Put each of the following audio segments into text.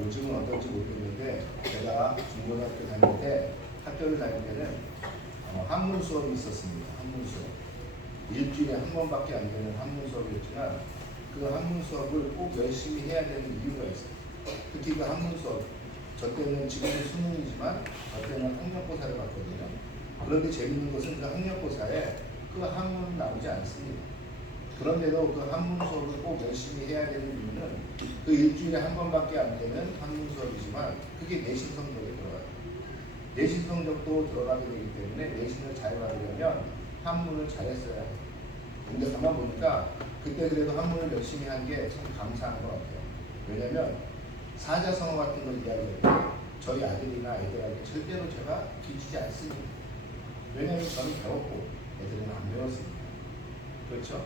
요즘은 어떨지 모르겠는데 제가 중고등학교 다닐 때 학교를 다닐 때는 한문 수업이 있었습니다. 한문 수업. 일주일에 한 번밖에 안 되는 한문 수업이었지만 그 한문 수업을 꼭 열심히 해야 되는 이유가 있어요. 특히 그 한문 수업, 저 때는 지금은 수능이지만 저 때는 학력고사를 봤거든요. 그런데 재밌는 것은 그 학력고사에 그 한문은 나오지 않습니다. 그런데도 그 한문 수업을 꼭 열심히 해야 되는 이유는 그 일주일에 한 번밖에 안 되는 한문 수업이지만 그게 내신 성적에 들어가요. 내신 성적도 들어가게 되기 때문에 내신을 잘 받으려면 한문을 잘했어야 해요. 근데 가만 보니까 그때 그래도 한문을 열심히 한 게 참 감사한 것 같아요. 왜냐면 사자성어 같은 걸 이야기할 때 저희 아들이나 애들한테 절대로 제가 비치지 않습니다. 왜냐면 저는 배웠고 애들은 안 배웠습니다. 그렇죠?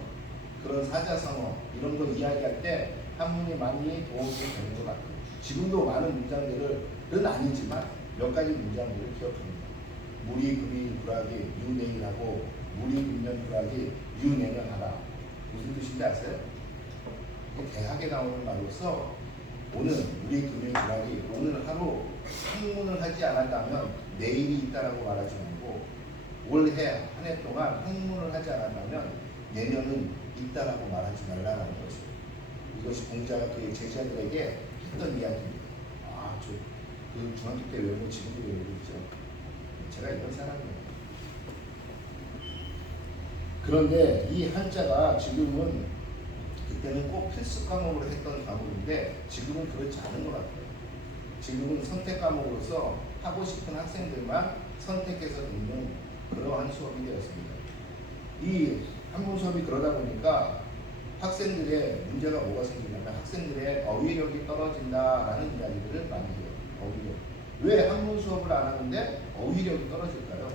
그런 사자성어 이런 거 이야기할 때 한문이 많이 도움이 되는 것 같아요. 지금도 많은 문장들은 아니지만 몇 가지 문장들을 기억합니다. 무리 금일 불하기 유내일하고 무리 금년 불하기 유내년하라. 무슨 뜻인지 아세요? 대학에 나오는 말로서 오늘 무리 금일 불하기 오늘 하루 학문을 하지 않았다면 내일이 있다라고 말하지 말고 올해 한 해 동안 학문을 하지 않았다면 내년은 있다라고 말하지 말라는 것이에요. 이것이 공자가 그의 제자들에게 했던 이야기입니다. 아, 저 그 중학교 때 외운 거 지금도 외우고 있죠. 제가 이런 사람이에요. 그런데 이 한자가 지금은 그때는 꼭 필수 과목으로 했던 과목인데 지금은 그렇지 않은 것 같아요. 지금은 선택 과목으로서 하고 싶은 학생들만 선택해서 듣는 그러한 수업이 되었습니다. 이 한문 수업이 그러다 보니까 학생들의 문제가 뭐가 생기냐면 학생들의 어휘력이 떨어진다라는 이야기들을 많이 해요. 어휘력. 왜 한문 수업을 안 하는데 어휘력이 떨어질까요?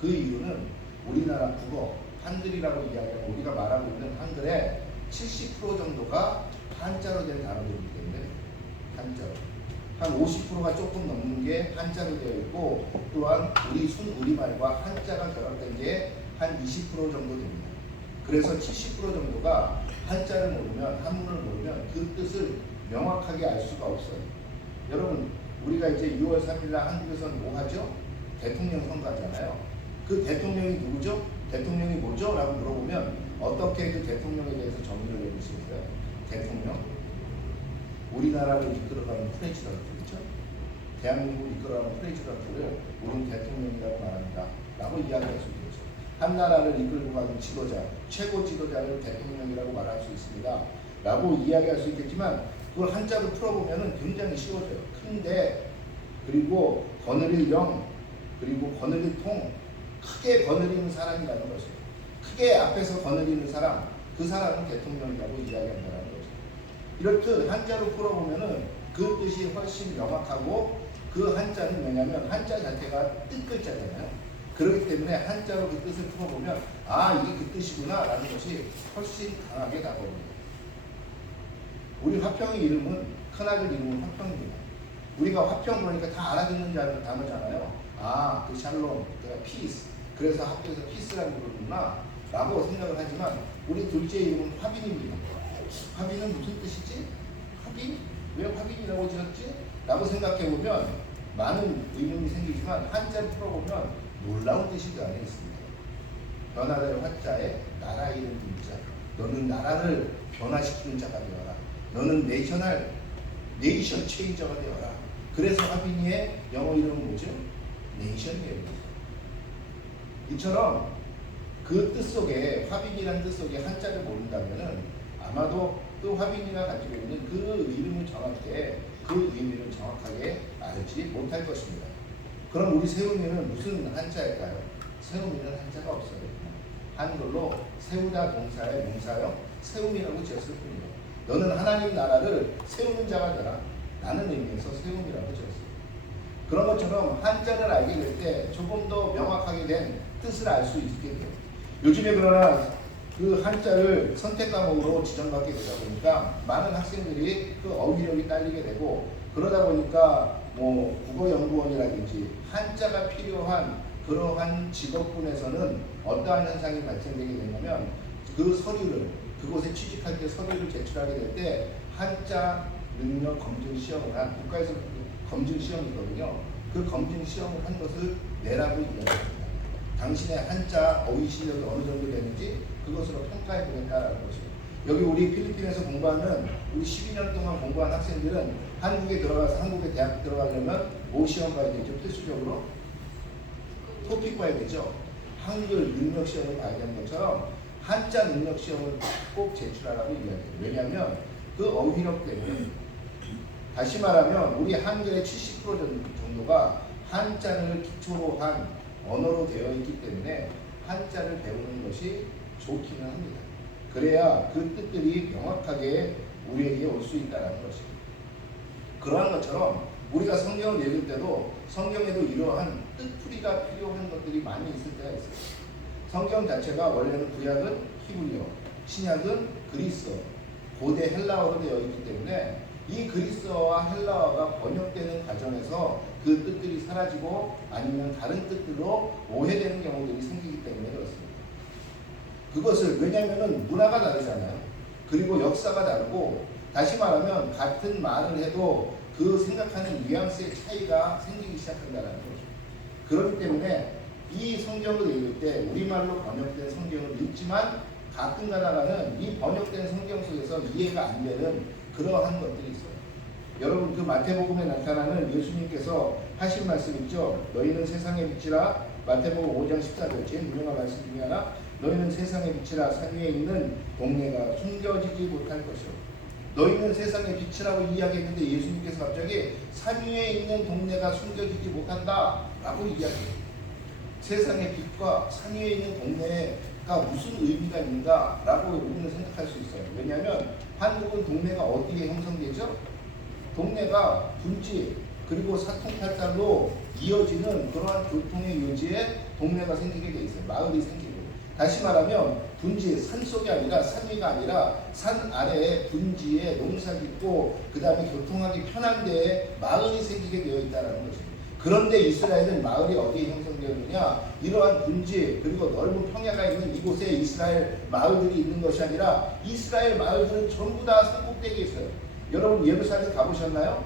그 이유는 우리나라 국어, 한글이라고 이야기하고 우리가 말하고 있는 한글의 70% 정도가 한자로 된 단어들이기 때문에 한자로. 한 50%가 조금 넘는 게 한자로 되어 있고 또한 우리 순우리말과 한자가 결합된 게 한 20% 정도 됩니다. 그래서 70% 정도가 한자를 모르면 한문을 모르면 그 뜻을 명확하게 알 수가 없어요. 여러분 우리가 이제 6월 3일 날 한국에서는 뭐 하죠? 대통령 선거하잖아요. 그 대통령이 누구죠? 대통령이 뭐죠? 라고 물어보면 어떻게 그 대통령에 대해서 정의를 내리시겠어요? 대통령? 우리나라를 이끌어가는 프레지던트, 그렇죠? 대한민국을 이끌어가는 프레지던트를 우리는 대통령이라고 말합니다. 라고 이야기할 수 있겠죠. 한 나라를 이끌고 가는 지도자, 최고 지도자를 대통령이라고 말할 수 있습니다. 라고 이야기할 수 있겠지만 그걸 한자로 풀어보면 굉장히 쉬워져요. 큰데 그리고 거느릴 영 그리고 거느릴 통 크게 거느리는 사람이라는 것이에요. 크게 앞에서 거느리는 사람, 그 사람은 대통령이라고 이야기한다는 거죠. 이렇듯 한자로 풀어보면은 그 뜻이 훨씬 명확하고 그 한자는 뭐냐면 한자 자체가 뜻글자잖아요. 그렇기 때문에 한자로 그 뜻을 풀어보면 아 이게 그 뜻이구나 라는 것이 훨씬 강하게 다가옵니다. 우리 화평의 이름은 큰아들 이름은 화평입니다. 우리가 화평 그러니까 다 알아듣는 단어잖아요. 아 그 샬롬, 그러니까 피스. 그래서 학교에서 피스라는 부르는구나 라고 생각을 하지만 우리 둘째 이름은 화빈입니다. 화빈은 무슨 뜻이지? 화빈? 왜 화빈이라고 지었지? 라고 생각해보면 많은 의문이 생기지만 한자를 풀어보면 놀라운 뜻이 그 안에 있습니다. 변화될 화자에 나라 이름 문자. 너는 나라를 변화시키는 자가 되어라. 너는 네이션 체인저가 되어라. 그래서 화빈이의 영어 이름은 뭐죠? 네이션이에요. 이처럼 그 뜻 속에 화빈이라는 뜻 속에 한자를 모른다면은 아마도 그 화빈이가 가지고 있는 그 이름을 정확하게 그 의미를 정확하게 알지 못할 것입니다. 그럼 우리 세우미는 무슨 한자일까요? 세우미는 한자가 없어요. 한글로 세우다 동사의 명사형 세움이라고 지었을 뿐이에요. 너는 하나님 나라를 세우는 자가 되라. 라는 의미에서 세움이라고 지었어요. 그런 것처럼 한자를 알게 될 때 조금 더 명확하게 된 뜻을 알 수 있게 돼요. 요즘에 그러나 그 한자를 선택 과목으로 지정받게 되다 보니까 많은 학생들이 그 어휘력이 딸리게 되고 그러다 보니까 뭐 국어연구원이라든지 한자가 필요한 그러한 직업군에서는 어떠한 현상이 발생되게 되냐면 그 서류를 그곳에 취직할 때 서류를 제출하게 될 때 한자 능력 검증 시험을 한 국가에서 검증 시험이거든요. 그 검증 시험을 한 것을 내라고 이야기합니다. 당신의 한자 어휘 실력이 어느 정도 되는지 그것으로 평가해 보겠다라는 거죠. 여기 우리 필리핀에서 공부하는 우리 12년 동안 공부한 학생들은 한국에 들어가서 한국의 대학 들어가려면 뭐 시험 봐야 되죠? 필수적으로 토픽 봐야 되죠. 한글 능력 시험을 봐야 되는 것처럼 한자 능력 시험을 꼭 제출하라고 이야기해요. 왜냐하면 그 어휘력 때문에. 다시 말하면 우리 한글의 70% 정도가 한자를 기초로 한 언어로 되어 있기 때문에 한자를 배우는 것이 좋기는 합니다. 그래야 그 뜻들이 명확하게 우리에게 올 수 있다는 것입니다. 그러한 것처럼 우리가 성경을 읽을 때도 성경에도 이러한 뜻풀이가 필요한 것들이 많이 있을 때가 있어요. 성경 자체가 원래는 구약은 히브리어, 신약은 그리스어, 고대 헬라어로 되어 있기 때문에 이 그리스어와 헬라어가 번역되는 과정에서 그 뜻들이 사라지고 아니면 다른 뜻들로 오해되는 경우들이 생기기 때문에 그렇습니다. 그것을 왜냐하면 문화가 다르잖아요. 그리고 역사가 다르고 다시 말하면 같은 말을 해도 그 생각하는 뉘앙스의 차이가 생기기 시작한다는 거죠. 그렇기 때문에 이 성경을 읽을 때 우리말로 번역된 성경을 읽지만 가끔 가다가는 이 번역된 성경 속에서 이해가 안 되는 그러한 것들이 있어요. 여러분 그 마태복음에 나타나는 예수님께서 하신 말씀 있죠. 너희는 세상의 빛이라. 마태복음 5장 14절 제일 유명한 말씀 중에 하나. 너희는 세상의 빛이라. 산 위에 있는 동네가 숨겨지지 못할 것이요. 너희는 세상의 빛이라고 이야기했는데 예수님께서 갑자기 산 위에 있는 동네가 숨겨지지 못한다 라고 이야기해요. 세상의 빛과 산 위에 있는 동네가 무슨 의미가 있는가 라고 우리는 생각할 수 있어요. 왜냐하면 한국은 동네가 어디에 형성되죠? 동네가 분지 그리고 사통팔달로 이어지는 그러한 교통의 요지에 동네가 생기게 돼 있어요. 마을이 생기고. 다시 말하면 분지, 산속이 아니라 산 위가 아니라 산 아래에 분지에 농사 짓고 그 다음에 교통하기 편한 데에 마을이 생기게 되어 있다는 것입니다. 그런데 이스라엘은 마을이 어디에 형성되었느냐? 이러한 분지 그리고 넓은 평야가 있는 이곳에 이스라엘 마을들이 있는 것이 아니라 이스라엘 마을들은 전부 다 산꼭대기에 있어요. 여러분 예루살렘 가보셨나요?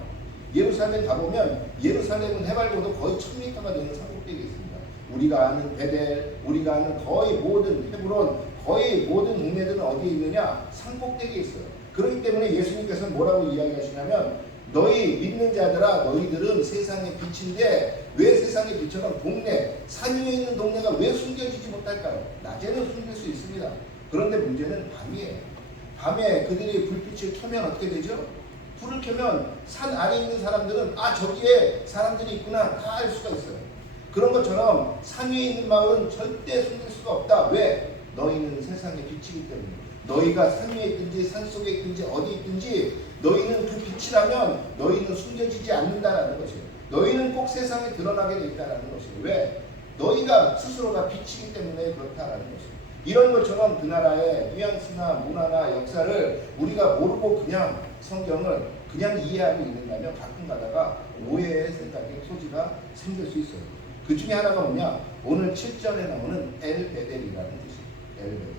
예루살렘 가보면 예루살렘은 해발고도 거의 1000m가 되는 산꼭대기에 있습니다. 우리가 아는 베델, 우리가 아는 거의 모든 헤브론, 거의 모든 동네들은 어디에 있느냐? 산꼭대기에 있어요. 그렇기 때문에 예수님께서는 뭐라고 이야기하시냐면 너희 믿는 자들아 너희들은 세상의 빛인데 왜 세상의 빛처럼 동네, 산 위에 있는 동네가 왜 숨겨지지 못할까요? 낮에는 숨길 수 있습니다. 그런데 문제는 밤이에요. 밤에 그들이 불빛을 켜면 어떻게 되죠? 불을 켜면 산 아래에 있는 사람들은 아 저기에 사람들이 있구나 다 알 수가 있어요. 그런 것처럼 산 위에 있는 마을은 절대 숨길 수가 없다. 왜? 너희는 세상의 빛이기 때문에. 너희가 산 위에 있든지 산 속에 있든지 어디 있든지 너희는 그 빛이라면 너희는 숨겨지지 않는다라는 것이에요. 너희는 꼭 세상에 드러나게 돼 있다라는 것이에요. 왜? 너희가 스스로가 빛이기 때문에 그렇다라는 것이에요. 이런 것처럼 그 나라의 뉘앙스나 문화나 역사를 우리가 모르고 그냥 성경을 그냥 이해하고 있는다면 가끔 가다가 오해의 생각의 소지가 생길 수 있어요. 그 중에 하나가 뭐냐? 오늘 7절에 나오는 엘베델이라는 뜻이에요. 엘베델.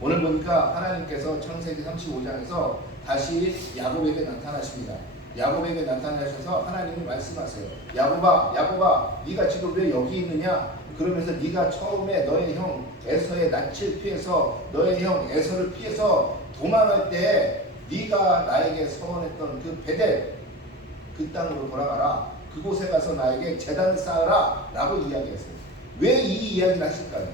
오늘 보니까 하나님께서 창세기 35장에서 다시 야곱에게 나타나십니다. 야곱에게 나타나셔서 하나님이 말씀하세요. 야곱아, 야곱아, 네가 지금 왜 여기 있느냐? 그러면서 네가 처음에 너의 형 에서의 낯을 피해서 너의 형 에서를 피해서 도망할 때 네가 나에게 서원했던 그 베델 그 땅으로 돌아가라. 그곳에 가서 나에게 제단 쌓으라 라고 이야기했어요. 왜 이 이야기를 하실까요?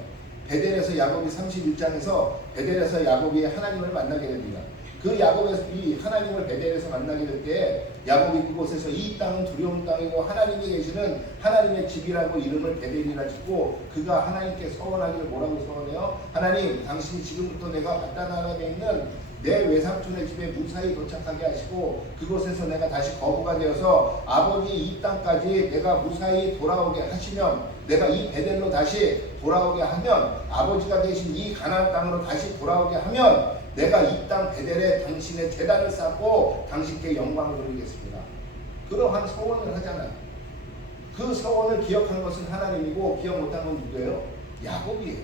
베델에서 야곱이 31장에서 베델에서 야곱이 하나님을 만나게 됩니다. 그 야곱에서 이 하나님을 베델에서 만나게 될 때 야곱이 그곳에서 이 땅은 두려운 땅이고 하나님이 계시는 하나님의 집이라고 이름을 베델이라 짓고 그가 하나님께 서원하기를 뭐라고 서원해요? 하나님 당신이 지금부터 내가 바다나라에 있는 내 외삼촌의 집에 무사히 도착하게 하시고 그곳에서 내가 다시 거부가 되어서 아버지 이 땅까지 내가 무사히 돌아오게 하시면 내가 이 베델로 다시 돌아오게 하면 아버지가 계신 이 가나안 땅으로 다시 돌아오게 하면 내가 이 땅 베델에 당신의 제단을 쌓고 당신께 영광을 돌리겠습니다. 그러한 서원을 하잖아요. 그 서원을 기억한 것은 하나님이고 기억 못한 건 누구예요? 야곱이에요.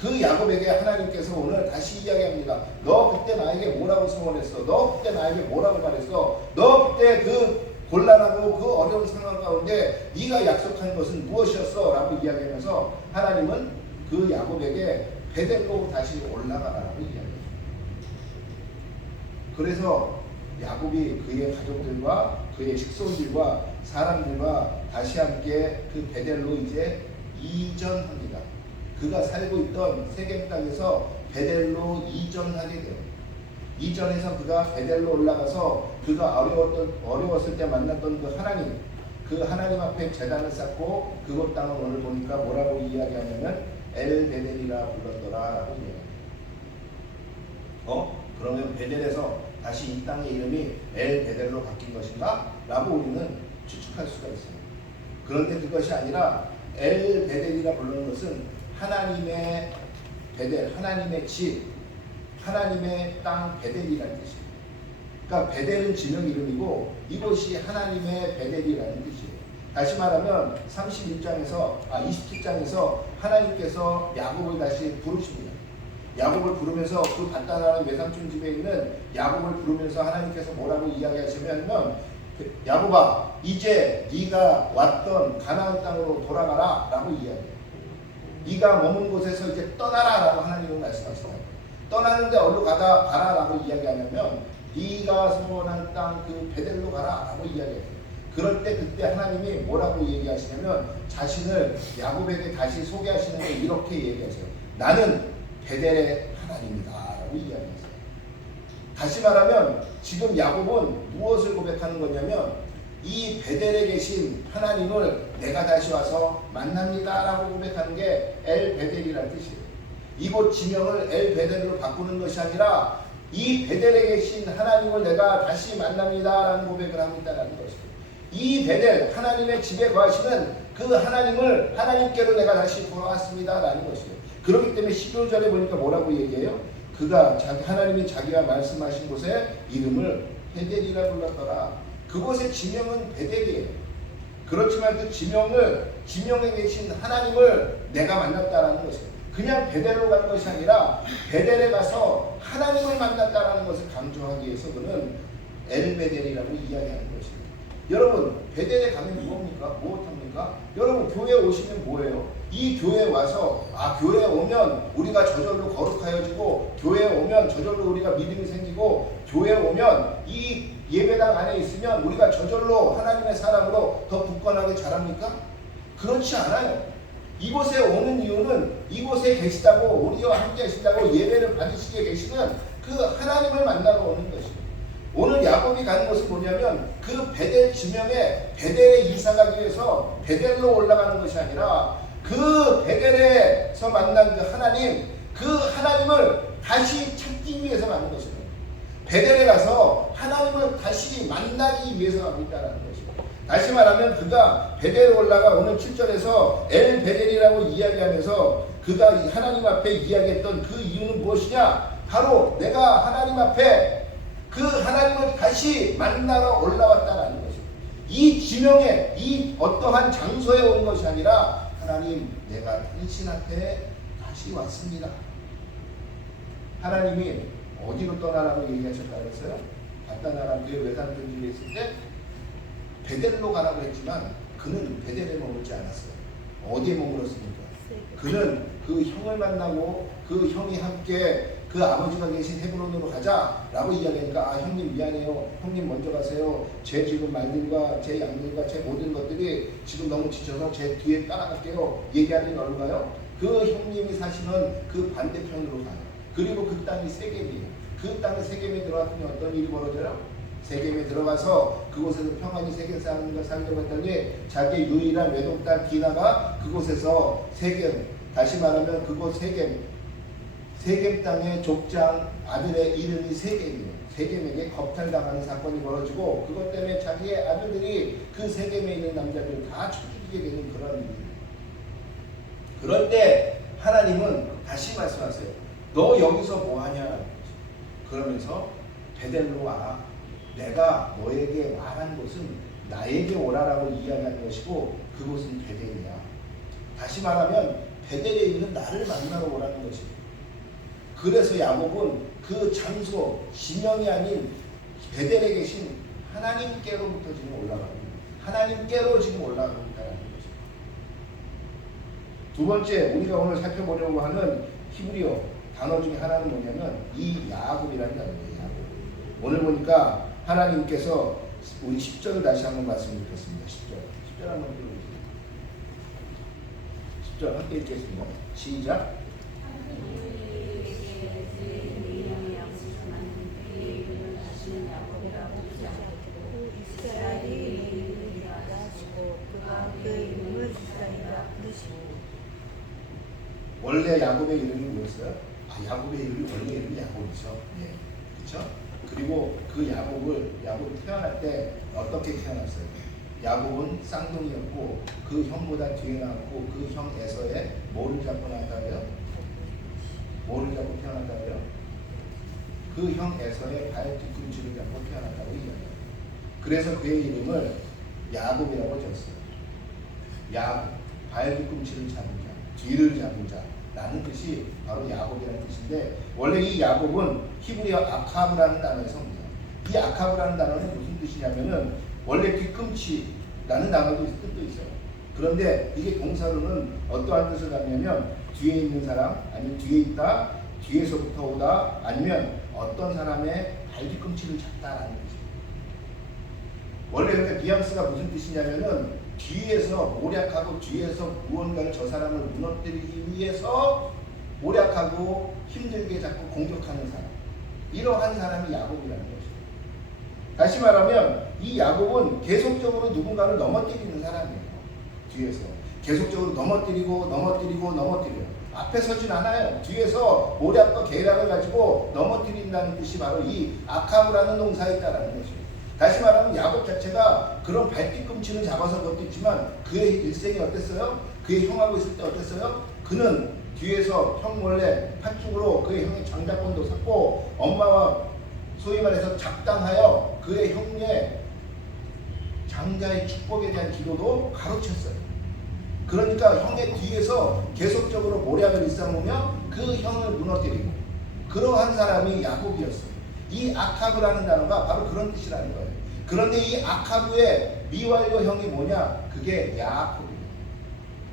그 야곱에게 하나님께서 오늘 다시 이야기합니다. 너 그때 나에게 뭐라고 소원했어? 너 그때 나에게 뭐라고 말했어? 너 그때 그 곤란하고 그 어려운 상황 가운데 네가 약속한 것은 무엇이었어? 라고 이야기하면서 하나님은 그 야곱에게 베델로 다시 올라가라고 이야기합니다. 그래서 야곱이 그의 가족들과 그의 식솔들과 사람들과 다시 함께 그 베델로 이제 이전합니다. 그가 살고 있던 세겜 땅에서 베델로 이전하게 돼요. 이전해서 그가 베델로 올라가서 그가 어려웠을 때 만났던 그 하나님 앞에 제단을 쌓고 그곳 땅을 오늘 보니까 뭐라고 이야기하냐면 엘 베델이라 불렀더라 라고 이야기합니다. 그러면 베델에서 다시 이 땅의 이름이 엘 베델로 바뀐 것인가? 라고 우리는 추측할 수가 있습니다. 그런데 그것이 아니라 엘 베델이라 부르는 것은 하나님의 베델, 하나님의 집, 하나님의 땅 베델이라는 뜻입니다. 그러니까 베델은 지명 이름이고 이것이 하나님의 베델이라는 뜻이에요. 다시 말하면 27장에서 하나님께서 야곱을 다시 부르십니다. 야곱을 부르면서 그 단단한 외삼촌 집에 있는 야곱을 부르면서 하나님께서 뭐라고 이야기하시면 야곱아 이제 네가 왔던 가나안 땅으로 돌아가라 라고 이야기해요. 네가 머문 곳에서 이제 떠나라 라고 하나님은 말씀하시는 거예요. 떠나는데 어디로 가라 라고 이야기하냐면 네가 소원한 땅 그 베델로 가라 라고 이야기해요. 그럴 때 그때 하나님이 뭐라고 얘기하시냐면 자신을 야곱에게 다시 소개하시는 걸 이렇게 얘기하세요. 나는 베델의 하나님이다 라고 이야기했어요. 다시 말하면 지금 야곱은 무엇을 고백하는 거냐면 이 베델에 계신 하나님을 내가 다시 와서 만납니다 라고 고백하는 게 엘 베델이라는 뜻이에요. 이곳 지명을 엘 베델로 바꾸는 것이 아니라 이 베델에 계신 하나님을 내가 다시 만납니다 라는 고백을 하고 있다는 것이에요. 이 베델 하나님의 집에 거하시는 그 하나님을 하나님께로 내가 다시 돌아왔습니다 라는 것이에요. 그렇기 때문에 11절에 보니까 뭐라고 얘기해요? 그가 하나님이 자기가 말씀하신 곳에 이름을 베델이라 불렀더라. 그곳의 지명은 베델이에요. 그렇지만 그 지명에 계신 하나님을 내가 만났다라는 것이에요. 그냥 베델로 간 것이 아니라 베델에 가서 하나님을 만났다라는 것을 강조하기 위해서 그는 엘베델이라고 이야기하는 것입니다. 여러분 베델에 가면 무엇합니까? 여러분 교회에 오시면 뭐예요? 이 교회에 와서 교회에 오면 우리가 저절로 거룩하여지고 교회에 오면 저절로 우리가 믿음이 생기고 교회에 오면 이 예배당 안에 있으면 우리가 저절로 하나님의 사람으로 더 굳건하게 자랍니까? 그렇지 않아요. 이곳에 오는 이유는 이곳에 계시다고 우리와 함께 계신다고 예배를 받으시게 계시는 그 하나님을 만나러 오는 것입니다. 오늘 야곱이 가는 것은 뭐냐면 그 베델 지명에 베델에 이사가기 위해서 베델로 올라가는 것이 아니라 그 베델에서 만난 그 하나님을 다시 찾기 위해서 가는 것입니다. 베델에 가서 하나님을 다시 만나기 위해서 가고 있다는 것입니다. 다시 말하면 그가 베델에 올라가 오늘 7절에서 엘 베델이라고 이야기하면서 그가 하나님 앞에 이야기했던 그 이유는 무엇이냐? 바로 내가 하나님 앞에 그 하나님을 다시 만나러 올라왔다는 것입니다. 이 지명에 이 어떠한 장소에 온 것이 아니라 하나님 내가 당신 앞에 다시 왔습니다. 하나님이 어디로 떠나라고 얘기하셨다고 했어요? 간단한 그 외삼촌 집에 있을 때 베델로 가라고 했지만 그는 베델에 머물지 않았어요. 어디에 머물었습니까? 그는 그 형을 만나고 그 형이 함께 그 아버지가 계신 헤브론으로 가자라고 이야기하니까 형님 미안해요. 형님 먼저 가세요. 제 지금 말들과 제 양들과 제 모든 것들이 지금 너무 지쳐서 제 뒤에 따라갈게요. 얘기하는 게 어른가요? 그 형님이 사시는 그 반대편으로 가요. 그리고 그 땅이 세겜이에요. 그 땅에 세겜에 들어갔더니 어떤 일이 벌어져요? 세겜에 들어가서 그곳에서 평안히 세겜 사람들과 살려고 했더니 자기의 유일한 외동딸 디나가 그곳에서 세겜, 다시 말하면 그곳 세겜 땅의 족장 아들의 이름이 세겜이에요. 세겜에게 겁탈당하는 사건이 벌어지고 그것 때문에 자기의 아들들이 그 세겜에 있는 남자들을 다 죽이게 되는 그런 일이에요. 그럴 때 하나님은 다시 말씀하세요. 너 여기서 뭐하냐? 그러면서 베델로 와라. 내가 너에게 말한 곳은 나에게 오라라고 이야기하는 것이고 그곳은 베델이야. 다시 말하면 베델에 있는 나를 만나러 오라는 것입니다. 그래서 야곱은 그 장소, 지명이 아닌 베델에 계신 하나님께로부터 지금 올라갑니다. 하나님께로 지금 올라가고 있다는 것입니다. 두 번째, 우리가 오늘 살펴보려고 하는 히브리어 단어 중에 하나는 뭐냐면 이 야곱이라는 단어예요. 야곱. 오늘 보니까 하나님께서 우리 10절을 다시 한번 말씀을 드렸습니다. 10절 한번 읽어주세요. 10절 함께 읽겠습니다. 시작. 원래 야곱의 이름이 뭐였어요? 야곱의 이름이 원래 이름이 야곱이죠. 예, 그렇죠? 그리고 그 야곱이 태어날 때 어떻게 태어났어요? 야곱은 쌍둥이였고 그 형보다 뒤에 나왔고 그 형 에서의 뭐를 잡고 나왔다고요? 뭐를 잡고 태어났다고요? 그 형 에서의 발 뒤꿈치를 잡고 태어났다고 이야기해요. 그래서 그의 이름을 야곱이라고 지었어요. 야곱, 발 뒤꿈치를 잡은 자, 뒤를 잡은 자 라는 뜻이 바로 야곱이라는 뜻인데, 원래 이 야곱은 히브리어 아카브라는 단어에서 옵니다. 이 아카브라는 단어는 무슨 뜻이냐면은 원래 뒤꿈치라는 단어도 뜻도 있어요. 그런데 이게 동사로는 어떠한 뜻을 갖냐면 뒤에 있는 사람, 아니면 뒤에 있다, 뒤에서부터 오다, 아니면 어떤 사람의 발 뒤꿈치를 잡다라는 뜻입니다. 원래 그러니까 뉘앙스가 무슨 뜻이냐면은 뒤에서 모략하고 뒤에서 무언가를 저 사람을 무너뜨리기 위해서 모략하고 힘들게 자꾸 공격하는 사람, 이러한 사람이 야곱이라는 것입니다. 다시 말하면 이 야곱은 계속적으로 누군가를 넘어뜨리는 사람이에요. 뒤에서 계속적으로 넘어뜨리고 앞에 서진 않아요. 뒤에서 모략과 계략을 가지고 넘어뜨린다는 뜻이 바로 이 아카브라는 동사에 있다는 것입니다. 다시 말하면 야곱 자체가 그런 발뒤꿈치를 잡아서 그것도 있지만 그의 일생이 어땠어요? 그의 형하고 있을 때 어땠어요? 그는 뒤에서 형 몰래 팥죽으로 그의 형의 장자권도 샀고 엄마와 소위 말해서 작당하여 그의 형의 장자의 축복에 대한 기도도 가르쳤어요. 그러니까 형의 뒤에서 계속적으로 모략을 일삼으며 그 형을 무너뜨리고 그러한 사람이 야곱이었어요. 이 아카브라는 단어가 바로 그런 뜻이라는 거예요. 그런데 이 아카브의 미완료형이 뭐냐? 그게 야곱이에요.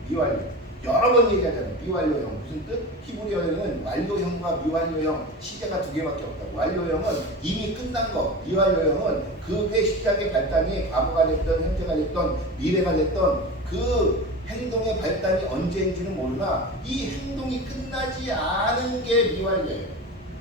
미완료. 여러 번 얘기하잖아요. 미완료형. 무슨 뜻? 히브리어에는 완료형과 미완료형 시제가 두 개밖에 없다고. 완료형은 이미 끝난 거. 미완료형은 그게 시작의 발단이 과거가 됐던 현재가 됐던 미래가 됐던 그 행동의 발단이 언제인지는 모르나 이 행동이 끝나지 않은 게 미완료예요.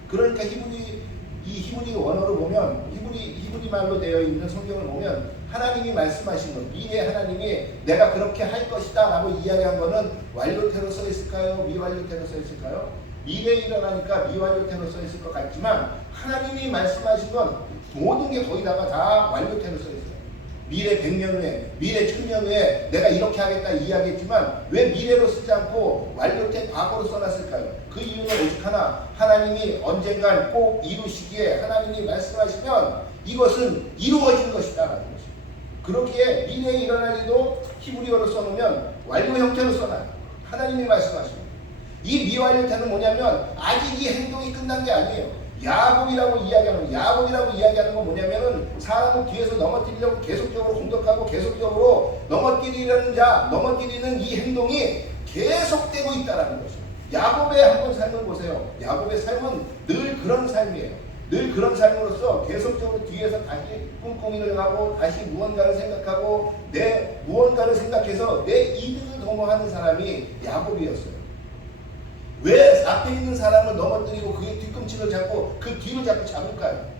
그러니까 히브리 원어로 보면 히브리 말로 되어 있는 성경을 보면 하나님이 말씀하신 것, 미래 하나님이 내가 그렇게 할 것이다 라고 이야기한 거는 완료태로 써 있을까요? 미완료태로 써 있을까요? 미래에 일어나니까 미완료태로 써 있을 것 같지만 하나님이 말씀하신 건 모든 게 거의 다 완료태로 써 있어요. 미래 100년 후에, 미래 1000년 후에 내가 이렇게 하겠다 이야기했지만 왜 미래로 쓰지 않고 완료태 과거로 써놨을까요? 그 이유는 오직 하나, 하나님이 언젠간 꼭 이루시기에 하나님이 말씀하시면 이것은 이루어진 것이다 라는 것입니다. 그렇기에 미래에 일어날 일도 히브리어로 써놓으면 완료 형태로 써놔요. 하나님이 말씀하십니다. 이 미완료태는 뭐냐면 아직 이 행동이 끝난 게 아니에요. 야곱이라고 이야기하는 건 뭐냐면은 사람을 뒤에서 넘어뜨리려고 계속적으로 공격하고 계속적으로 넘어뜨리는 이 행동이 계속되고 있다는 것입니다. 야곱의 한번 삶을 보세요. 야곱의 삶은 늘 그런 삶이에요. 늘 그런 삶으로서 계속적으로 뒤에서 다시 꿍꿍이를 하고 다시 무언가를 생각하고 무언가를 생각해서 내 이득을 도모하는 사람이 야곱이었어요. 왜 앞에 있는 사람을 넘어뜨리고 그의 뒤꿈치를 잡고 그 뒤를 자꾸 잡을까요?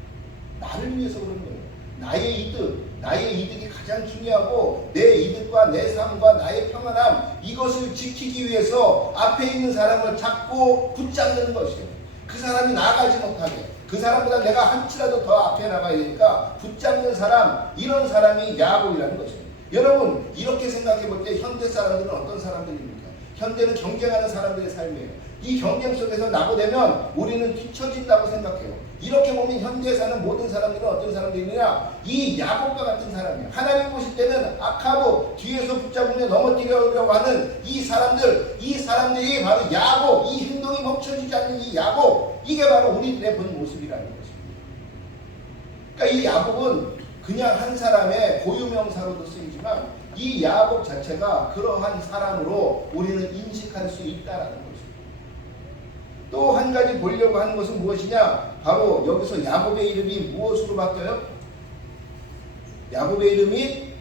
나를 위해서 그런 거예요. 나의 이득이 가장 중요하고 내 이득과 내 삶과 나의 평안함, 이것을 지키기 위해서 앞에 있는 사람을 잡고 붙잡는 것이에요. 그 사람이 나아가지 못하게, 그 사람보다 내가 한치라도 더 앞에 나가야 되니까 붙잡는 사람, 이런 사람이 야곱이라는 것이에요. 여러분, 이렇게 생각해 볼 때 현대 사람들은 어떤 사람들입니까? 현대는 경쟁하는 사람들의 삶이에요. 이 경쟁 속에서 낙오되면 우리는 뒤처진다고 생각해요. 이렇게 보면 현대에 사는 모든 사람들은 어떤 사람들이냐? 이 야곱과 같은 사람이에요. 하나님 보실 때는 악하고 뒤에서 붙잡으며 넘어뜨리려고 하는 이 사람들이 바로 야곱, 이 행동이 멈춰지지 않는 이 야곱, 이게 바로 우리들의 본 모습이라는 것입니다. 그러니까 이 야곱은 그냥 한 사람의 고유명사로도 쓰이지만 이 야곱 자체가 그러한 사람으로 우리는 인식할 수 있다라는 것입니다. 또 한 가지 보려고 하는 것은 무엇이냐? 바로 여기서 야곱의 이름이 무엇으로 바뀌어요? 야곱의 이름이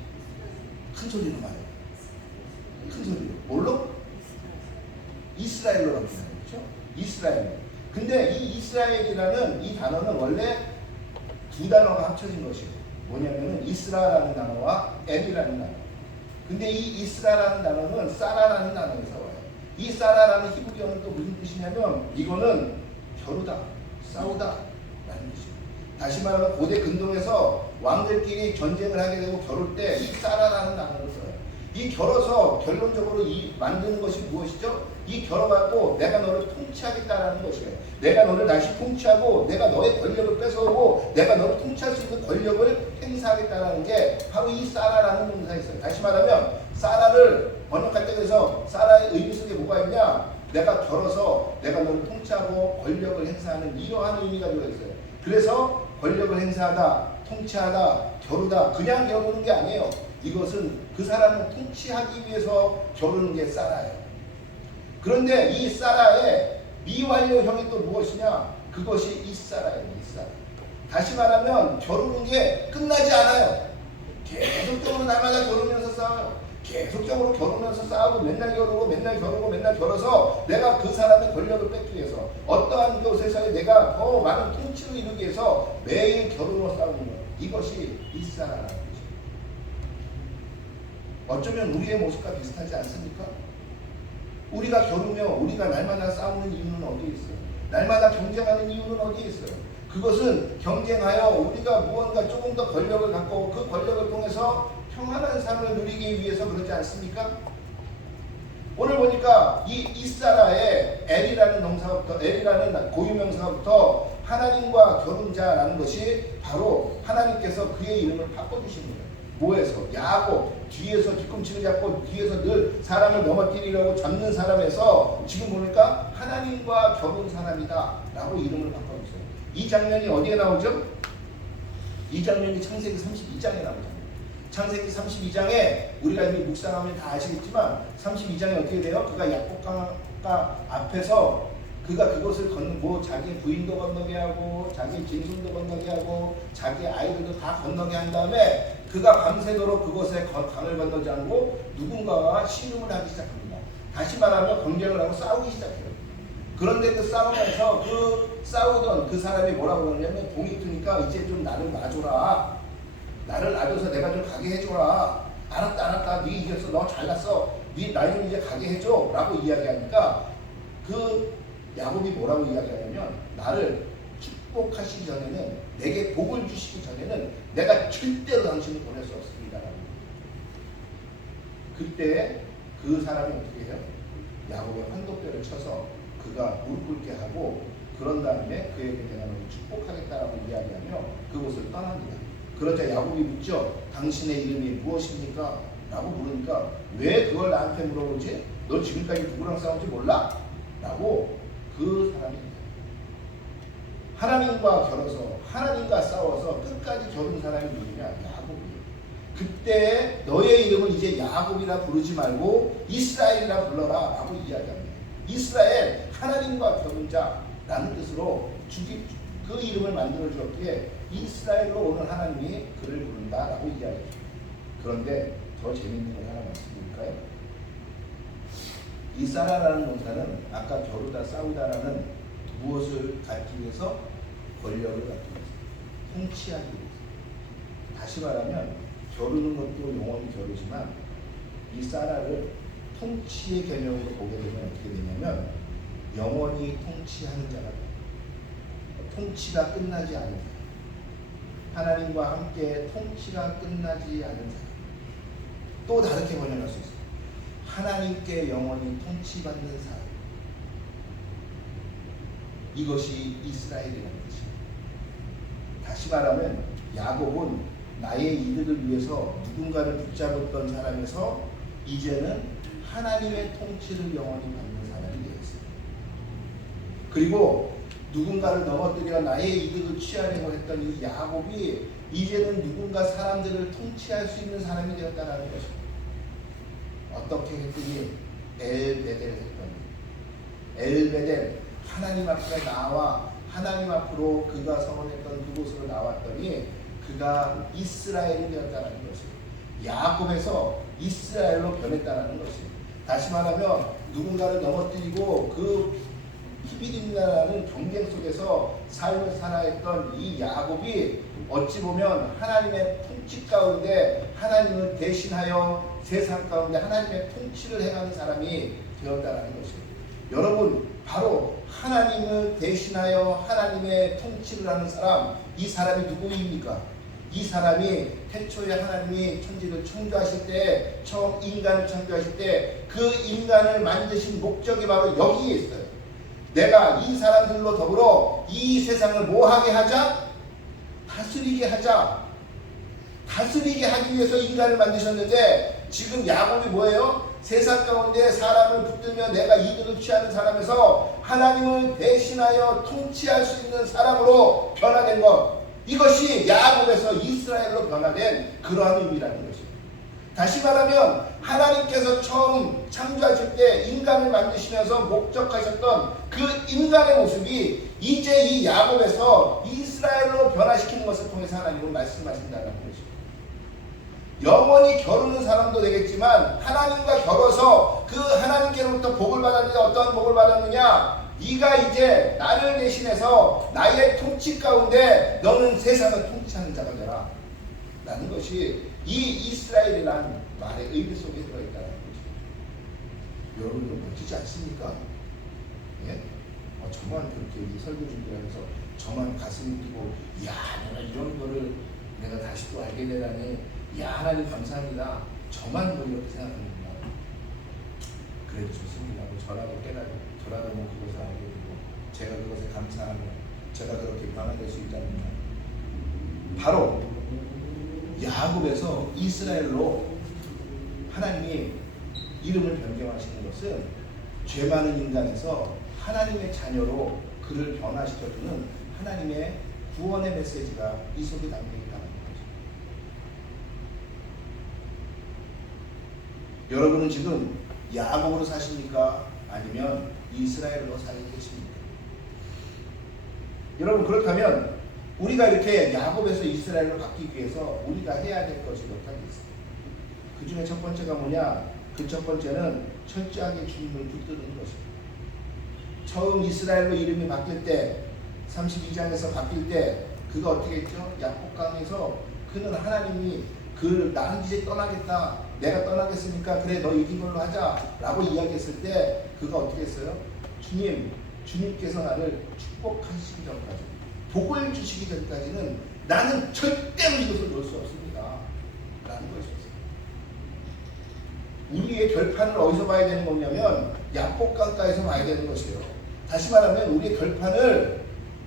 큰 소리로 말해요. 큰 소리로. 뭘로? 이스라엘로 바뀌는 거죠. 이스라엘. 근데 이 이스라엘이라는 이 단어는 원래 두 단어가 합쳐진 것이에요. 뭐냐면은 이스라라는 단어와 엘이라는 단어. 근데 이 이스라라는 단어는 사라라는 단어에서 와요. 이 사라라는 히브리어는 또 무슨 뜻이냐면 이거는 겨루다, 싸우다 라는 뜻입니다. 다시 말하면 고대 근동에서 왕들끼리 전쟁을 하게 되고 겨룰 때 이 사라라는 단어를 써요. 이 겨뤄서 결론적으로 이 만드는 것이 무엇이죠? 이 겨뤄갖고 내가 너를 통치하겠다라는 것이에요. 내가 너를 다시 통치하고 내가 너의 권력을 뺏어오고 내가 너를 통치할 수 있는 권력을 행사하겠다라는 게 바로 이 사라라는 동사가 있어요. 다시 말하면 사라를 번역할 때 그래서 사라의 의미 속에 뭐가 있냐? 내가 겨뤄서 내가 너를 통치하고 권력을 행사하는 이러한 의미가 들어있어요. 그래서 권력을 행사하다, 통치하다, 겨루다 그냥 겨루는 게 아니에요. 이것은 그 사람을 통치하기 위해서 겨루는 게 사라예요. 그런데 이 사라의 미완료형이 또 무엇이냐? 그것이 이사라예요. 이사라. 다시 말하면 겨루는 게 끝나지 않아요. 계속적으로 날마다 겨루면서 싸워요. 계속적으로 겨루면서 싸우고 맨날 겨루고 맨날 겨루고 맨날 겨뤄서 내가 그 사람의 권력을 뺏기 위해서 어떠한 곳에서의 내가 더 많은 통치를 이루기 위해서 매일 겨루며 싸우는 것. 이것이 이사라라는 거죠. 어쩌면 우리의 모습과 비슷하지 않습니까? 우리가 겨루며 우리가 날마다 싸우는 이유는 어디에 있어요? 날마다 경쟁하는 이유는 어디에 있어요? 그것은 경쟁하여 우리가 무언가 조금 더 권력을 갖고 그 권력을 통해서 평안한 삶을 누리기 위해서 그러지 않습니까? 오늘 보니까 이 이사라의 엘이라는 동사부터 엘이라는 고유명사부터 하나님과 겨룬자라는 것이 바로 하나님께서 그의 이름을 바꿔주신 거예요. 뭐에서? 야곱, 뒤에서 뒤꿈치를 잡고 뒤에서 늘 사람을 넘어뜨리려고 잡는 사람에서 지금 보니까 하나님과 겨룬 사람이다 라고 이름을 바꿔주세요. 이 장면이 어디에 나오죠? 이 장면이 창세기 32장에 나오죠. 창세기 32장에 우리가 이미 묵상하면 다 아시겠지만 32장에 어떻게 돼요? 그가 야곱강 앞에서 그가 그것을 자기 부인도 건너게 하고 자기 짐승도 건너게 하고 자기 아이들도 다 건너게 한 다음에 그가 밤새도록 그곳에 강을 건너지 않고 누군가와 씨름을 하기 시작합니다. 다시 말하면 경쟁을 하고 싸우기 시작해요. 그런데 그 싸우면서 그 싸우던 그 사람이 뭐라고 그러냐면 동이 트니까 이제 좀 나를 놔줘라. 나를 놔줘서 내가 좀 가게 해줘라. 알았다 네 이겼어. 너 잘났어. 네 날 좀 이제 가게 해줘 라고 이야기하니까 그 야곱이 뭐라고 이야기하냐면 나를 축복하시기 전에는 내게 복을 주시기 전에는 내가 절대로 당신을 보낼 수 없습니다. 그때 그 사람이 어떻게 해요? 야곱의 환도뼈를 쳐서 그가 무릎 꿇게 하고 그런 다음에 그에게 내가 너를 축복하겠다라고 이야기하며 그곳을 떠납니다. 그러자 야곱이 묻죠. 당신의 이름이 무엇입니까? 라고 물으니까 왜 그걸 나한테 물어보지? 너 지금까지 누구랑 싸운지 몰라? 라고 그 사람이 하나님과 겨뤄서 하나님과 싸워서 끝까지 겨룬 사람이 누구냐? 야곱이에요. 그때 너의 이름은 이제 야곱이라 부르지 말고 이스라엘이라 불러라 라고 이야기합니다. 이스라엘, 하나님과 겨룬 자라는 뜻으로 그 이름을 만들어 주었기에 이스라엘로 오는 하나님이 그를 부른다 라고 이야기합니다. 그런데 더 재밌는 걸 하나 말씀드릴까요? 이 사라라는 동사는 아까 겨루다 싸우다라는 무엇을 갖기 위해서? 권력을 갖기 위해서, 통치하기 위해서. 다시 말하면 겨루는 것도 영원히 겨루지만 이 사라를 통치의 개념으로 보게 되면 어떻게 되냐면 영원히 통치하는 자가 돼요. 통치가 끝나지 않은 사람, 하나님과 함께 통치가 끝나지 않은 사람. 또 다르게 번역할 수 있어요. 하나님께 영원히 통치받는 사람. 이것이 이스라엘이라는 것입니다. 다시 말하면 야곱은 나의 이득을 위해서 누군가를 붙잡았던 사람에서 이제는 하나님의 통치를 영원히 받는 사람이 되었어요. 그리고 누군가를 넘어뜨려 나의 이득을 취하려고 했던 이 야곱이 이제는 누군가 사람들을 통치할 수 있는 사람이 되었다는 것입니다. 어떻게 했더니 엘베델을 했더니 엘베델 하나님 앞에 나와 하나님 앞으로 그가 서원했던 그곳으로 나왔더니 그가 이스라엘이 되었다는 것입니다. 야곱에서 이스라엘로 변했다는 것입니다. 다시 말하면 누군가를 넘어뜨리고 그 히브리인이라는 경쟁 속에서 삶을 살아했던 이 야곱이 어찌 보면 하나님의 통치 가운데 하나님을 대신하여 세상 가운데 하나님의 통치를 행하는 사람이 되었다는 것입니다. 여러분 바로 하나님을 대신하여 하나님의 통치를 하는 사람, 이 사람이 누구입니까? 이 사람이 태초에 하나님이 천지를 창조하실 때 처음 인간을 창조하실 때 그 인간을 만드신 목적이 바로 여기에 있어요. 내가 이 사람들로 더불어 이 세상을 뭐하게 하자? 다스리게 하자. 다스리게 하기 위해서 인간을 만드셨는데 지금 야곱이 뭐예요? 세상 가운데 사람을 붙들며 내가 이득을 취하는 사람에서 하나님을 대신하여 통치할 수 있는 사람으로 변화된 것, 이것이 야곱에서 이스라엘로 변화된 그러한 의미라는 것입니다. 다시 말하면 하나님께서 처음 창조하실 때 인간을 만드시면서 목적하셨던 그 인간의 모습이 이제 이 야곱에서 이스라엘로 변화시키는 것을 통해서 하나님은 말씀하신다는 것입니다. 영원히 겨루는 사람도 되겠지만 하나님과 겨뤄서 그 하나님께로부터 복을 받았는데 어떤 복을 받았느냐? 네가 이제 나를 대신해서 나의 통치 가운데 너는 세상을 통치하는 자가 되라 라는 것이 이 이스라엘이라는 말의 의미 속에 들어있다는 것입니다. 여러분은 멋지지 않습니까? 예? 저만 그렇게 설교 준비하면서 저만 가슴이 뛰고 야 내가 이런 거를 내가 다시 또 알게 되다니 야 하나님 감사합니다. 저만 뭐 이렇게 생각하는구나. 그래도 좋습니다. 뭐 저라도 깨달고 저라도 뭐 그것을 알게 되고 제가 그것에 감사하며 제가 그렇게 변화될 수 있다는 말. 바로 야곱에서 이스라엘로 하나님이 이름을 변경하시는 것은 죄 많은 인간에서 하나님의 자녀로 그를 변화시켜주는 하나님의 구원의 메시지가 이 속에 담겨 있다는 거죠. 여러분은 지금 야곱으로 사십니까? 아니면 이스라엘로 살고 계십니까? 여러분 그렇다면 우리가 이렇게 야곱에서 이스라엘로 바뀌기 위해서 우리가 해야 될 것이 몇 가지 있어요. 그 중에 첫 번째가 뭐냐? 그 첫 번째는 철저하게 주님을 붙드는 것입니다. 처음 이스라엘로 이름이 바뀔 때 32장에서 바뀔 때 그가 어떻게 했죠? 야복강에서 그는 하나님이 나는 이제 떠나겠다. 내가 떠나겠으니까 그래 너 이긴 걸로 하자 라고 이야기했을 때 그가 어떻게 했어요? 주님께서 나를 축복하시기 전까지 복을 주시기 전까지는 나는 절대로 이것을 놓을 수 없습니다 라는 것이었어요. 우리의 결판을 어디서 봐야 되는 거냐면 야복강가에서 봐야 되는 것이에요. 다시 말하면 우리의 결판을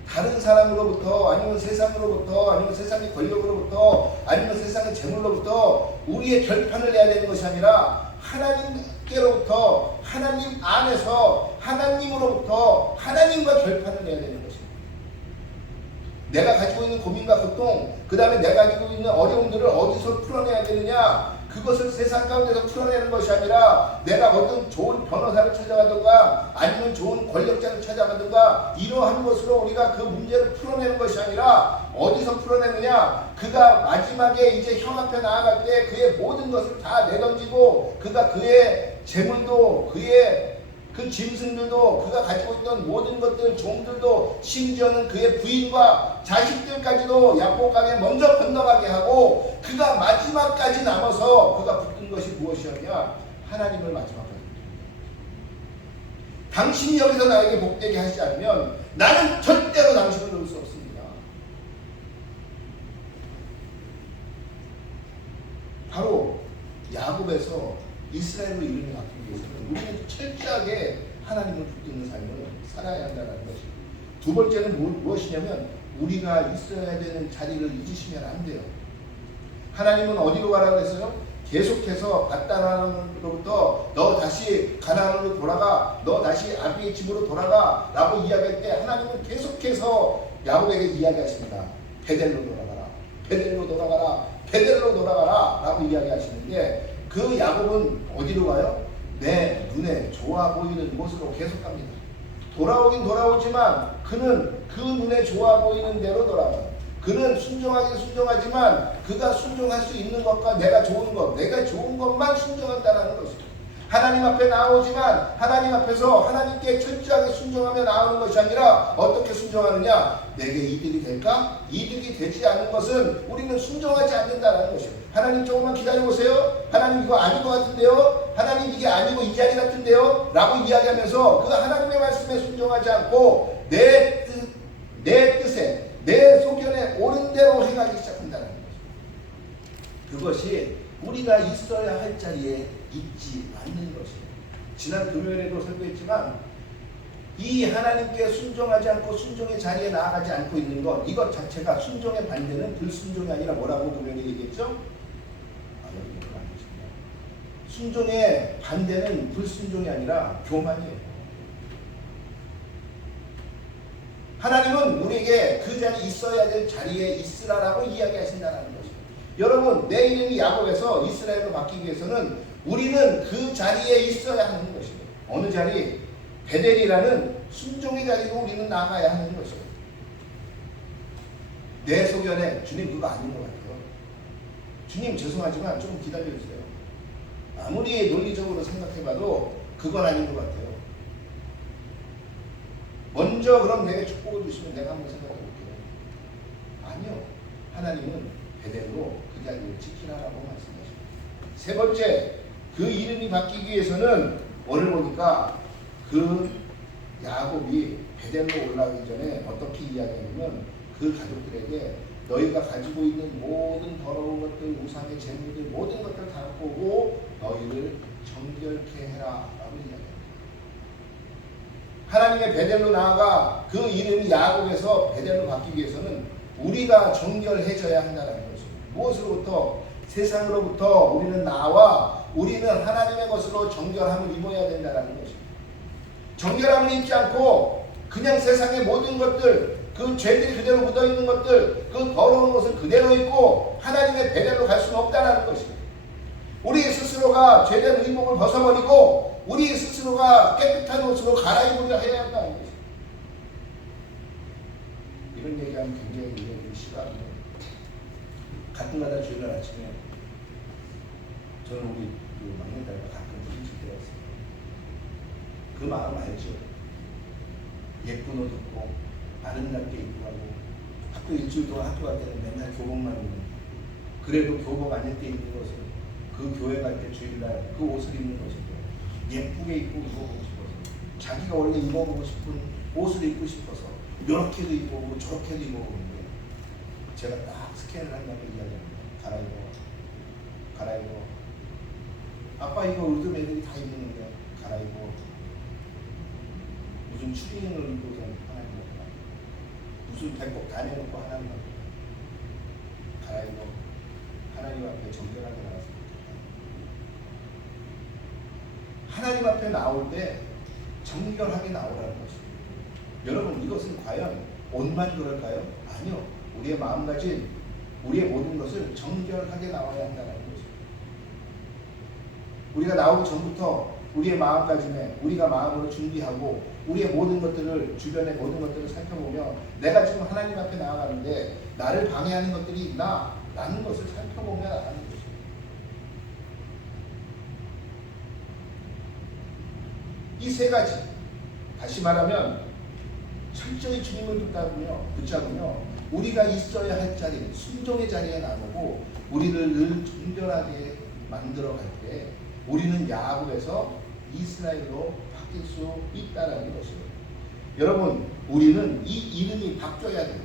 다른 사람으로부터 아니면 세상으로부터 아니면 세상의 권력으로부터 아니면 세상의 재물로부터 우리의 결판을 내야 되는 것이 아니라 하나님께로부터 하나님 안에서 하나님으로부터 하나님과 결판을 내야 되는 것입니다. 내가 가지고 있는 고민과 고통, 그 다음에 내가 가지고 있는 어려움들을 어디서 풀어내야 되느냐, 그것을 세상 가운데서 풀어내는 것이 아니라 내가 어떤 좋은 변호사를 찾아가든가 아니면 좋은 권력자를 찾아가든가 이러한 것으로 우리가 그 문제를 풀어내는 것이 아니라 어디서 풀어내느냐, 그가 마지막에 이제 형 앞에 나아갈 때 그의 모든 것을 다 내던지고 그가 그의 재물도 그의 그 짐승들도 그가 가지고 있던 모든 것들 종들도 심지어는 그의 부인과 자식들까지도 야복강에 먼저 건너가게 하고 그가 마지막까지 남아서 그가 붙든 것이 무엇이었냐? 하나님을 마지막까지. 당신이 여기서 나에게 복되게 하시지 않으면 나는 절대로 당신을 놓을 수 없습니다. 바로 야곱에서 이스라엘로 이름이 바뀌기 위해서는 우리는 철저하게 하나님을 붙드는 삶을 살아야 한다는 것입니다. 두 번째는 무엇이냐면 우리가 있어야 되는 자리를 잊으시면 안 돼요. 하나님은 어디로 가라 그랬어요? 계속해서 밧단아람으로부터 너 다시 가나안으로 돌아가, 너 다시 아비의 집으로 돌아가 라고 이야기할 때 하나님은 계속해서 야곱에게 이야기하십니다. 베델로 돌아가라, 베델로 돌아가라, 베델로 돌아가라 라고 이야기하시는데 그 야곱은 어디로 가요? 내 눈에 좋아 보이는 곳으로 계속 갑니다. 돌아오긴 돌아오지만 그는 그 눈에 좋아 보이는 대로 돌아가요. 그는 순종하긴 순종하지만 그가 순종할 수 있는 것과 내가 좋은 것만 순종한다는 것이죠. 하나님 앞에 나오지만 하나님 앞에서 하나님께 철저하게 순종하며 나오는 것이 아니라 어떻게 순종하느냐? 내게 이득이 될까? 이득이 되지 않는 것은 우리는 순종하지 않는다는 것이죠. 하나님 조금만 기다려보세요. 하나님 이거 아닌 것 같은데요? 하나님 이게 아니고 이 자리 같은데요? 라고 이야기하면서 그 하나님의 말씀에 순종하지 않고 내 뜻에 내 소견에 옳은 대로 행하기 시작한다는 거죠. 그것이 우리가 있어야 할 자리에 있지 않는 것이에요. 지난 금요일에도 설교했지만 이 하나님께 순종하지 않고 순종의 자리에 나아가지 않고 있는 것, 이것 자체가 순종의 반대는 불순종이 아니라 뭐라고 금요일에 얘기했죠? 여러분 그거 아니십니다. 순종의 반대는 불순종이 아니라 교만이에요. 하나님은 우리에게 그 자리에 있어야 될 자리에 있으라라고 이야기하신다는 것이죠. 여러분, 내 이름이 야곱에서 이스라엘로 바뀌기 위해서는 우리는 그 자리에 있어야 하는 것이에요. 어느 자리? 베델이라는 순종의 자리로 우리는 나가야 하는 것이에요. 내 소견에 주님 그거 아닌 것 같아요. 주님 죄송하지만 좀 기다려주세요. 아무리 논리적으로 생각해봐도 그건 아닌 것 같아요. 먼저 그럼 내게 축복을 주시면 내가 한번 생각해 볼게요. 아니요. 하나님은 베델로 그 자리를 지키라라고 말씀하십니다. 세 번째, 그 이름이 바뀌기 위해서는 오늘 보니까 그 야곱이 베델로 올라가기 전에 어떻게 이야기하냐면 그 가족들에게 너희가 가지고 있는 모든 더러운 것들, 우상의 재물들, 모든 것들을 다 갖고 오고 너희를 정결케 해라 라고 이야기합니다. 하나님의 베델로 나아가 그 이름이 야곱에서 베델로 바뀌기 위해서는 우리가 정결해져야 한다는 것입니다. 무엇으로부터? 세상으로부터 우리는 나와 우리는 하나님의 것으로 정결함을 입어야 된다는 것입니다. 정결함을 입지 않고 그냥 세상의 모든 것들, 그 죄들이 그대로 묻어있는 것들, 그 더러운 것을 그대로 입고 하나님의 베델로 갈 수는 없다는 것입니다. 우리 스스로가 죄된 의복을 벗어버리고 우리 스스로가 깨끗한 옷으로 갈아입으려 해야 한다는 것입니다. 이런 얘기하면 굉장히 이해하기 싫어합니다. 가끔가다 주일날 아침에 저는 우리 그 막내딸과 가끔 부딪힐 때가 있어요. 그 마음 알죠? 예쁜 옷 입고 아름답게 입고 가고 학교 일주일 동안 학교 갈 때는 맨날 교복만 입는, 그래도 교복 안 입게 입는 것은 그 교회 갈 때 주일날 그 옷을 입는 것이고 예쁘게 입고 입어보고 싶어서, 자기가 원래 입어보고 싶은 옷을 입고 싶어서 이렇게도 입어보고 저렇게도 입어보는데 제가 딱 스캔을 한다고 이야기합니다. 갈아입어. 아빠 이거 요즘 애들이 다 입는데 갈아입어. 무슨 추리닝을 입고서 하나님 앞에, 무슨 배꼽 다 내놓고 하나님 앞에 갈아입어. 하나님 앞에 정결하게 나갔습니다. 하나님 앞에 나올 때 정결하게 나오라는 것입니다. 여러분, 이것은 과연 옷만 그럴까요? 아니요. 우리의 마음가짐, 우리의 모든 것을 정결하게 나와야 한다는 것입니다. 우리가 나오기 전부터 우리의 마음가짐에 우리가 마음으로 준비하고 우리의 모든 것들을, 주변의 모든 것들을 살펴보며 내가 지금 하나님 앞에 나아가는데 나를 방해하는 것들이 있나? 라는 것을 살펴보며 나가는 것입니다. 이 세 가지, 다시 말하면 철저히 주님을 붙잡으며 우리가 있어야 할 자리, 순종의 자리에 나오고 우리를 늘 정결하게 만들어갈 때 우리는 야곱에서 이스라엘로 바뀔 수 있다는 것이에요. 여러분, 우리는 이 이름이 바뀌어야 돼요.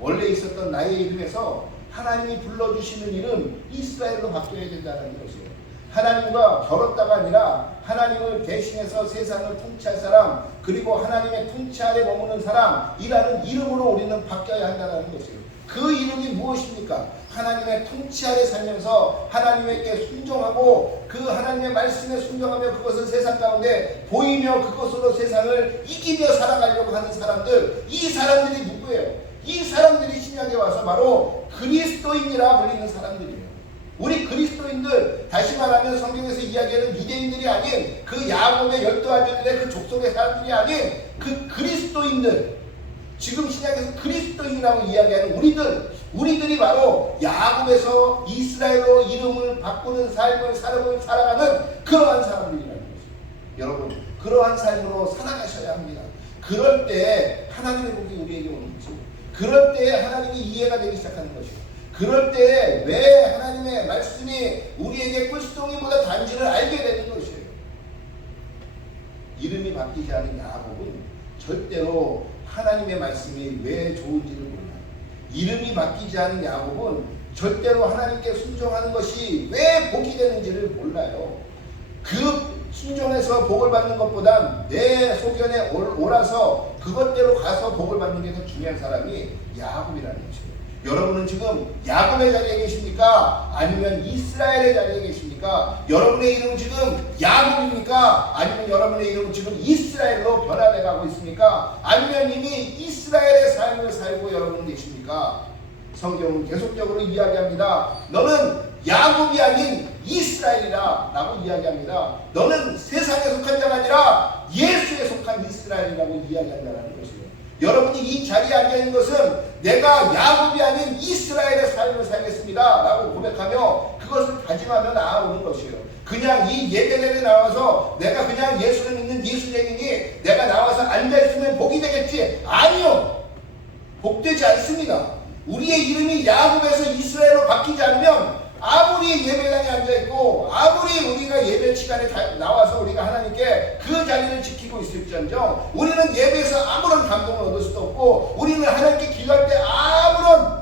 원래 있었던 나의 이름에서 하나님이 불러주시는 이름 이스라엘로 바뀌어야 된다는 것이에요. 하나님과 결었다가 아니라 하나님을 대신해서 세상을 통치할 사람, 그리고 하나님의 통치 아래 머무는 사람이라는 이름으로 우리는 바뀌어야 한다는 것이에요. 그 이름이 무엇입니까? 하나님의 통치 아래 살면서 하나님에게 순종하고 그 하나님의 말씀에 순종하며 그것을 세상 가운데 보이며 그것으로 세상을 이기며 살아가려고 하는 사람들, 이 사람들이 누구예요? 이 사람들이 신약에 와서 바로 그리스도인이라 불리는 사람들이에요. 우리 그리스도인들, 다시 말하면 성경에서 이야기하는 유대인들이 아닌 그 야곱의 12아들들의 그 족속의 사람들이 아닌 그 그리스도인들, 지금 신약에서 그리스도인이라고 이야기하는 우리들이 바로 야곱에서 이스라엘로 이름을 바꾸는 삶을 살아가는 그러한 사람들이라는 것입니다. 여러분, 그러한 삶으로 살아가셔야 합니다. 그럴 때 하나님의 복이 우리에게 오는 것이고, 그럴 때 하나님이 이해가 되기 시작하는 것이고, 그럴 때 왜 하나님의 말씀이 우리에게 꿀송이보다 단지를 알게 되는 것이에요. 이름이 바뀌지 않은 야곱은 절대로 하나님의 말씀이 왜 좋은지를 몰라요. 이름이 바뀌지 않은 야곱은 절대로 하나님께 순종하는 것이 왜 복이 되는지를 몰라요. 그 순종해서 복을 받는 것보단 내 소견에 옳아서 그것대로 가서 복을 받는 게 더 중요한 사람이 야곱이라는 것이에요. 여러분은 지금 야곱의 자리에 계십니까? 아니면 이스라엘의 자리에 계십니까? 여러분의 이름은 지금 야곱입니까? 아니면 여러분의 이름은 지금 이스라엘로 변화돼 가고 있습니까? 아니면 이미 이스라엘의 삶을 살고 여러분은 계십니까? 성경은 계속적으로 이야기합니다. 너는 야곱이 아닌 이스라엘이라 라고 이야기합니다. 너는 세상에 속한 자가 아니라 예수에 속한 이스라엘이라고 이야기한다는 것이에요. 여러분이 이 자리에 앉아있는 것은 내가 야곱이 아닌 이스라엘의 삶을 살겠습니다 라고 고백하며 그것을 다짐하며 나아오는 것이에요. 그냥 이 예배당에 나와서 내가 그냥 예수를 믿는 예수쟁이니 내가 나와서 앉아있으면 복이 되겠지. 아니요, 복되지 않습니다. 우리의 이름이 야곱에서 이스라엘로 바뀌지 않으면 아무리 예배당에 앉아있고 아무리 우리가 예배 시간에 나와서 우리가 하나님께 그 자리를 지키고 있을지언정 우리는 예배에서 아무런 감동을 얻을 수도 없고 우리는 하나님께 기도할 때 아무런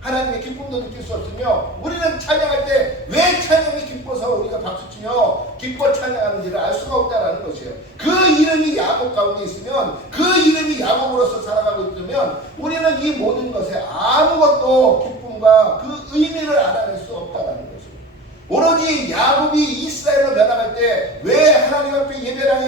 하나님의 기쁨도 느낄 수 없으며 우리는 찬양할 때 왜 찬양이 기뻐서 우리가 박수치며 기뻐 찬양하는지를 알 수가 없다는 것이에요. 그 이름이 야곱 가운데 있으면 그 이름이 야곱으로서 살아가고 있으면 우리는 이 모든 것에 아무것도 기쁨과 그 의미를 알아낼 수 없다는 것이에요. 오로지 야곱이 이스라엘로 변화할 때 왜 하나님 앞에 예배당에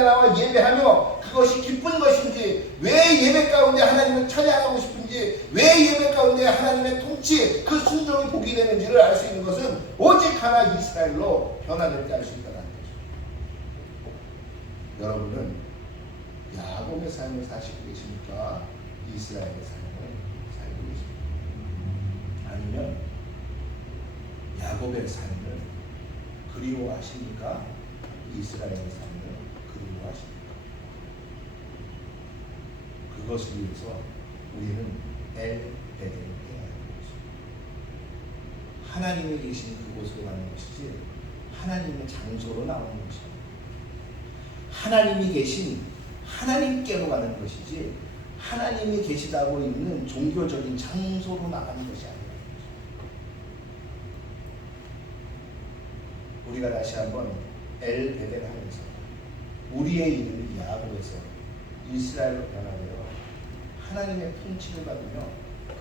나와 예배하며 그것이 기쁜 것인지, 왜 예배 가운데 하나님을 찬양하고 싶은지, 왜 예배 가운데 하나님의 통치, 그 순종이 복이 되는지를 알 수 있는 것은 오직 하나 이스라엘로 변화될 때 알 수 있다는 거죠. 여러분은 야곱의 삶을 사시고 계십니까? 이스라엘의 삶을 살고 계십니까? 아니면 야곱의 삶을 그리워하십니까? 이스라엘의 삶을 그리워하십니까? 그것을 위해서 우리는 엘베델을 해야 하는 것입니다. 하나님이 계신 그곳으로 가는 것이지 하나님의 장소로 나오는 것입니다. 하나님이 계신 하나님께로 가는 것이지 하나님이 계시다고 있는 종교적인 장소로 나가는 것이 아니라 우리가 다시 한번 엘베델 하면서 우리의 이름이 야곱에서 이스라엘로 변화되어 하나님의 통치를 받으며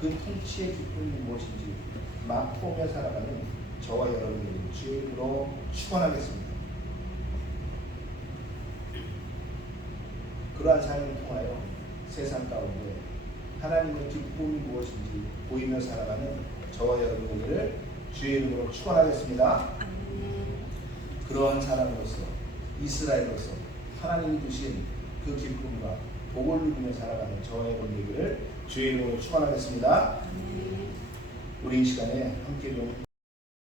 그 통치의 기쁨이 무엇인지 맛보며 살아가는 저와 여러분의 주님으로 축원하겠습니다. 그러한 삶을 통하여 세상 가운데 하나님의 기쁨이 무엇인지 보이며 살아가는 저와 여러분들을 주의 이름으로 축원하겠습니다. 그러한 사람으로서 이스라엘로서 하나님이 주신 그 기쁨과 복을 누리며 살아가는 저와 여러분들을 주의 이름으로 축원하겠습니다. 우리 이 시간에 함께 좀